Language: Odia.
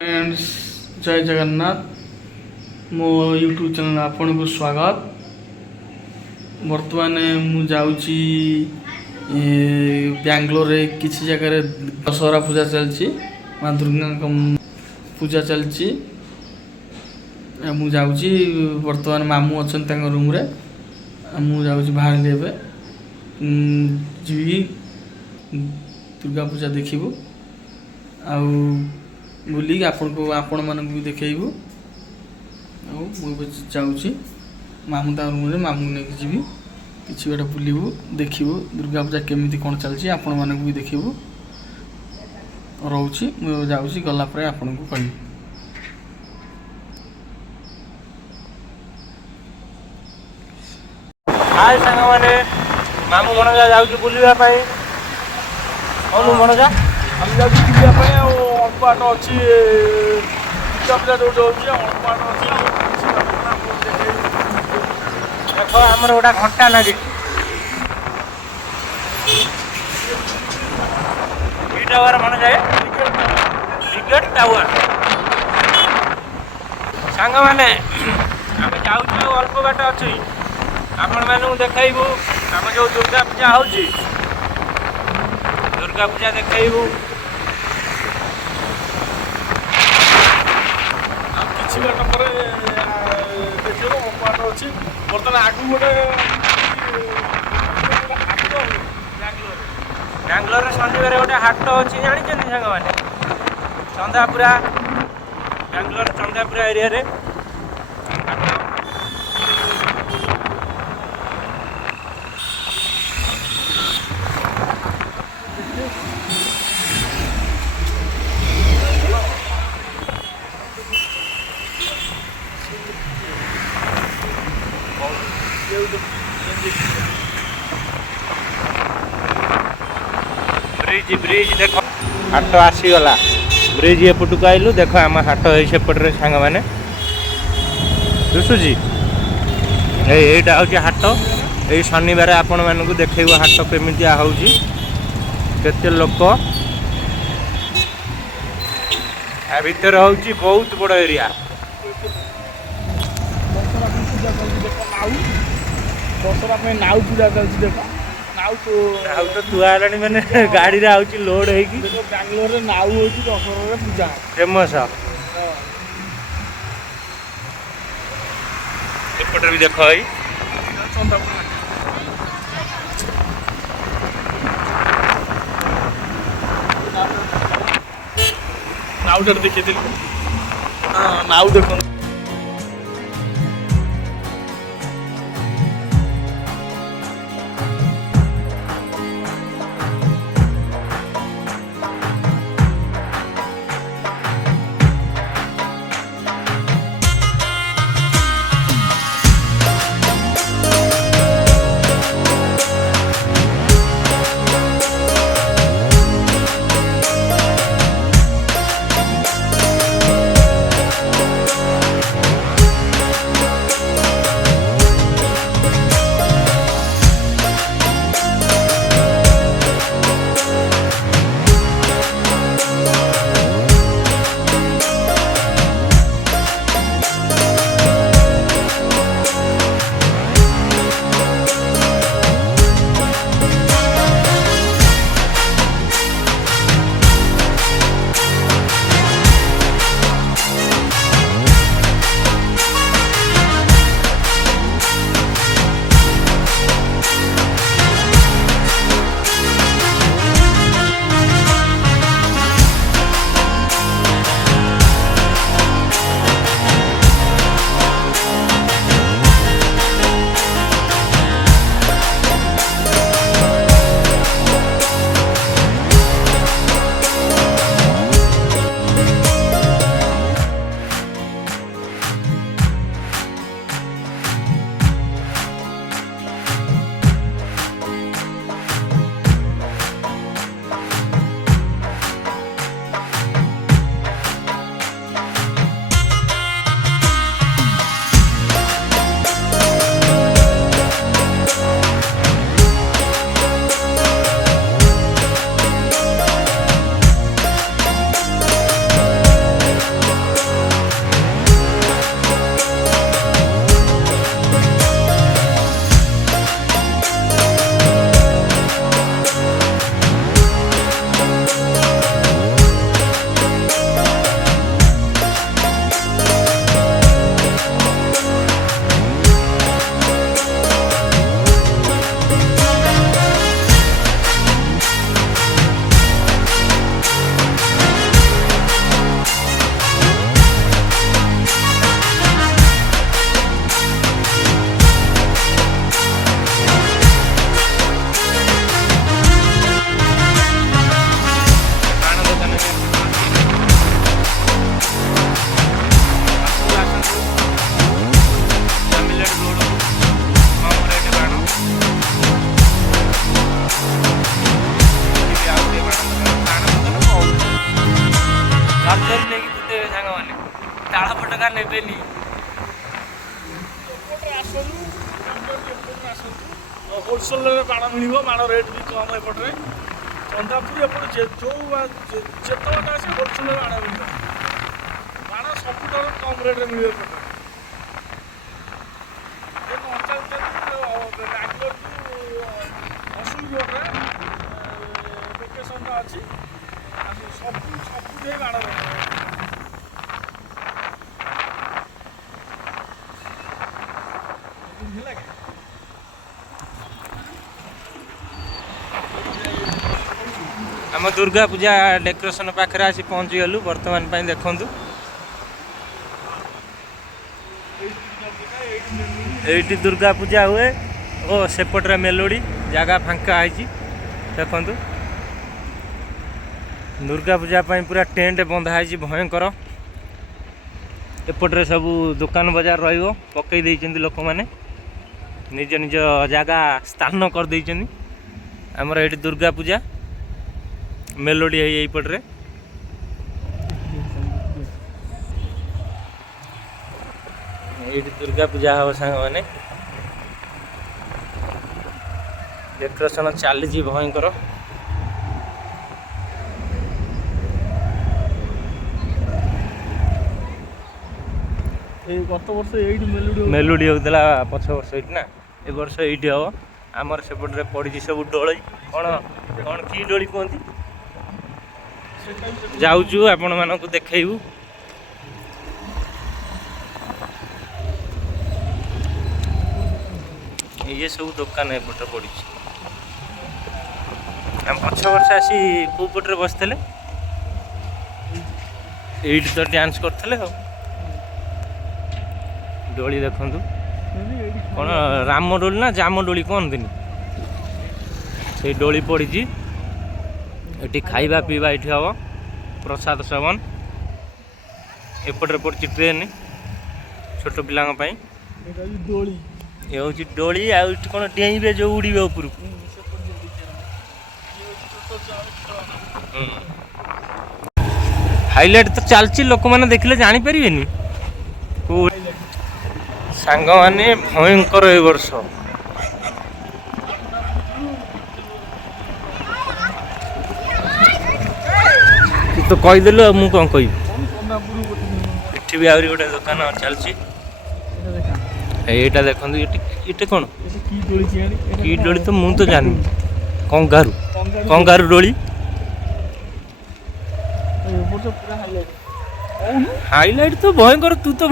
फ्रेंड्स जय जगन्नाथ मो यूट्यूब चैनल आपन को स्वागत। बर्तमान मु जाउची बैंगलोर किसी जगह दशहरा पूजा चलची, माँ दुर्गा पूजा चलची। मु जाउची बर्तमान मामू अच्छा रूम रे मु जाउची बाहर लेबे जी दुर्गा पूजा देखिबू आउ बुल आपण मानक भी देखू मुझे मामू रूम में मामू नहीं जी कि गोटे बुलू देखू दुर्गा पूजा केमी कौन चलती आपण मानक भी देखू रोची मुझे गलापर आपन को कह हाय सांग मैंने मामू मनजा जाऊँ बुलवाई कौन मनजा हम जाऊँ बुलवाई अल्प बाट अच्छी पूजा जो अल्प बाट अच्छी देख आमर गोटा घंटा लगे टावर मन जाए क्रिकेट टावर सांग मैंने आम जाऊँ अल्प बाट अच्छी आपण मानू देखू आम जो दुर्गा पूजा हो दुर्गा पूजा देखू किसी बाट पर देख बाट अच्छी बर्तमान आगू गोटे बैंगलोर शनिवार गोटे हाट अच्छी जानी सांग मैंने चंदापुरा बैंगलोर चंदापुरा एरिया रे ब्रिज ब्रिज देख हाट आसीगला ब्रिज एपटू आइलु देख आम हाट सेपटे सांग मैंने दिशुची यहीटा हूँ हाट यही शनिवार आपण मानक देखो हाट केमी होते लोक भितर हूँ बहुत बड़ एरिया दशहरा नाउ पूजा चलती देख नाउ तो तुआ मैंने गाड़ी रे आउची लोड होगी बैंगलोर रे नाउ हो दशहरा पूजा फेमस एपटे भी देख भाई नाउ देखी नाउ देख ତାଳ ଫଟକା ନେବେନି। ହୋଲସେଲରେ ବାଣ ମିଳିବ, ବାଣ ରେଟ୍ ବି କମ୍ ଏପଟରେ। ଚନ୍ଦାପୁର ଏପଟେ ଯେତେ ବାଟ ଆସେ ହୋଲସେଲରେ ବାଣ ମିଳିବ। ବାଣ ସବୁଠାରୁ କମ୍ ରେଟ୍ରେ ମିଳିବ ଏପଟେ। ଅସୁଲଗଡ଼ରେ ଲୋକେସନଟା ଅଛି, ସବୁଠି ବାଣ ରେଟ୍। ଆମ ଦୁର୍ଗା ପୂଜା ଡେକୋରେସନ ପାଖରେ ଆସି ପହଞ୍ଚିଗଲୁ ବର୍ତ୍ତମାନ ପାଇଁ। ଦେଖନ୍ତୁ ଏଇଠି ଦୁର୍ଗା ପୂଜା ହୁଏ ଓ ସେପଟରେ ମେଲୋଡ଼ି। ଜାଗା ଫାଙ୍କା ହେଇଛି ଦେଖନ୍ତୁ। ଦୁର୍ଗା ପୂଜା ପାଇଁ ପୁରା ଟେଣ୍ଟ ବନ୍ଧା ହେଇଛି ଭୟଙ୍କର। ଏପଟରେ ସବୁ ଦୋକାନ ବଜାର ରହିବ, ପକେଇ ଦେଇଛନ୍ତି ଲୋକମାନେ, ନିଜ ନିଜ ଜାଗା ସ୍ଥାନ କରିଦେଇଛନ୍ତି। ଆମର ଏଇଠି ଦୁର୍ଗା ପୂଜା ମେଲୋଡ଼ି ହେଇ ଏଇପଟରେ। ଏଇଠି ଦୁର୍ଗା ପୂଜା ହବ ସାଙ୍ଗମାନେ। ଡେକୋରେସନ ଚାଲିଛି ଭୟଙ୍କର। ଏଇ ଗତ ବର୍ଷ ଏଇଠି ମେଲୋଡ଼ି ହେଉଥିଲା, ପଛ ବର୍ଷ ଏଇଠି ନା, ଏ ବର୍ଷ ଏଇଠି ହବ। ଆମର ସେପଟରେ ପଡ଼ିଛି ସବୁ ଦୋଳି। କ'ଣ କି ଦୋଳି କୁହନ୍ତି? ଯାଉଛୁ ଆପଣମାନଙ୍କୁ ଦେଖେଇବୁ। ଇଏ ସବୁ ଦୋକାନ ଏପଟରେ ପଡ଼ିଛି। ଆମେ ପଛ ବର୍ଷ ଆସି କେଉଁ ପଟରେ ବସିଥିଲେ? ଏଇଠି ତ ଡ୍ୟାନ୍ସ କରିଥିଲେ ଆଉ। ଦୋଳି ଦେଖନ୍ତୁ, କ'ଣ ରାମ ଦୋଳି ନା ଜାମ ଦୋଳି କହନ୍ତିନି, ସେଇ ଦୋଳି ପଡ଼ିଛି। ଏଠି ଖାଇବା ପିଇବା ଏଠି ହବ, ପ୍ରସାଦ ସେବନ। ଏପଟରେ ପଡ଼ିଛି ଟ୍ରେନ୍ ଛୋଟ ପିଲାଙ୍କ ପାଇଁ। ଏ ହେଉଛି ଦୋଳି। ଆଉ ଏଠି କ'ଣ ଡେଇଁବେ ଯେଉଁ ଉଡ଼ିବେ ଉପରକୁ। ହାଇଲାଇଟ୍ ତ ଚାଲିଛି, ଲୋକମାନେ ଦେଖିଲେ ଜାଣିପାରିବେନି। ସାଙ୍ଗମାନେ ଭୟଙ୍କର ଏ ବର୍ଷ। ତୁ ତ କହିଦେଲୁ ଆଉ ମୁଁ କ'ଣ କହିବି। ଏଠି ବି ଆହୁରି ଗୋଟେ ଦୋକାନ ଚାଲିଛି। ଏଇଟା ଦେଖନ୍ତୁ, ଏଠି କ'ଣ କି ଦୋଳି ତ ମୁଁ ତ ଜାଣିନି। କଙ୍ଗାରୁ ଦୋଳି। ହାଇଲାଇଟ୍ ତ ଭୟଙ୍କର। ତୁ ତ